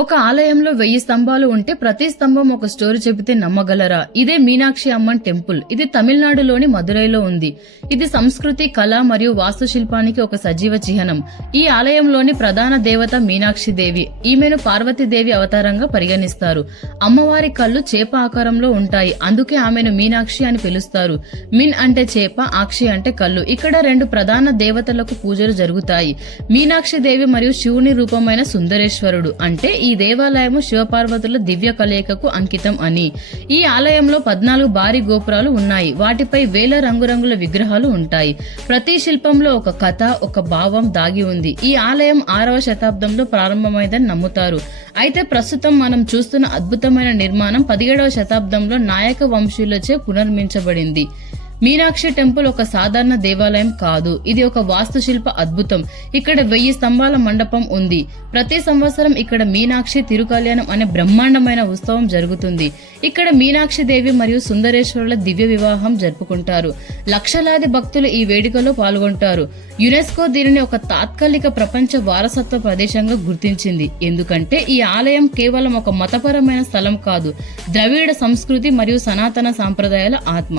ఒక ఆలయంలో 1000 స్తంభాలు ఉంటే ప్రతి స్తంభం ఒక స్టోరీ చెబితే నమ్మగలరా? ఇదే మీనాక్షి అమ్మన్ టెంపుల్. ఇది తమిళనాడులోని మదురైలో ఉంది. ఇది సంస్కృతి, కళ మరియు వాస్తుశిల్పానికి ఒక సజీవ చిహ్నం. ఈ ఆలయంలోని ప్రధాన దేవత మీనాక్షి దేవి. ఈమెను పార్వతీదేవి అవతారంగా పరిగణిస్తారు. అమ్మవారి కళ్ళు చేప ఆకారంలో ఉంటాయి. అందుకే ఆమెను మీనాక్షి అని పిలుస్తారు. మిన్ అంటే చేప, ఆక్షి అంటే కళ్ళు. ఇక్కడ 2 ప్రధాన దేవతలకు పూజలు జరుగుతాయి. మీనాక్షి దేవి మరియు శివుని రూపమైన సుందరేశ్వరుడు. అంటే ఈ దేవాలయము శివపార్వతుల దివ్య కలయికకు అంకితం అని. ఈ ఆలయంలో 14 భారీ గోపురాలు ఉన్నాయి. వాటిపై వేల రంగురంగుల విగ్రహాలు ఉంటాయి. ప్రతి శిల్పంలో ఒక కథ, ఒక భావం దాగి ఉంది. ఈ ఆలయం 6వ శతాబ్దంలో ప్రారంభమైందని నమ్ముతారు. అయితే ప్రస్తుతం మనం చూస్తున్న అద్భుతమైన నిర్మాణం 17వ శతాబ్దంలో నాయక వంశీయులచే పునర్మించబడింది. మీనాక్షి టెంపుల్ ఒక సాధారణ దేవాలయం కాదు. ఇది ఒక వాస్తుశిల్ప అద్భుతం. ఇక్కడ 1000 స్తంభాల మండపం ఉంది. ప్రతి సంవత్సరం ఇక్కడ మీనాక్షి తిరుకల్యాణం అనే బ్రహ్మాండమైన ఉత్సవం జరుగుతుంది. ఇక్కడ మీనాక్షి దేవి మరియు సుందరేశ్వరుల దివ్య వివాహం జరుపుకుంటారు. లక్షలాది భక్తులు ఈ వేడుకలో పాల్గొంటారు. యునెస్కో దీనిని ఒక తాత్కాలిక ప్రపంచ వారసత్వ ప్రదేశంగా గుర్తించింది. ఎందుకంటే ఈ ఆలయం కేవలం ఒక మతపరమైన స్థలం కాదు, ద్రవిడ సంస్కృతి మరియు సనాతన సాంప్రదాయాల ఆత్మ.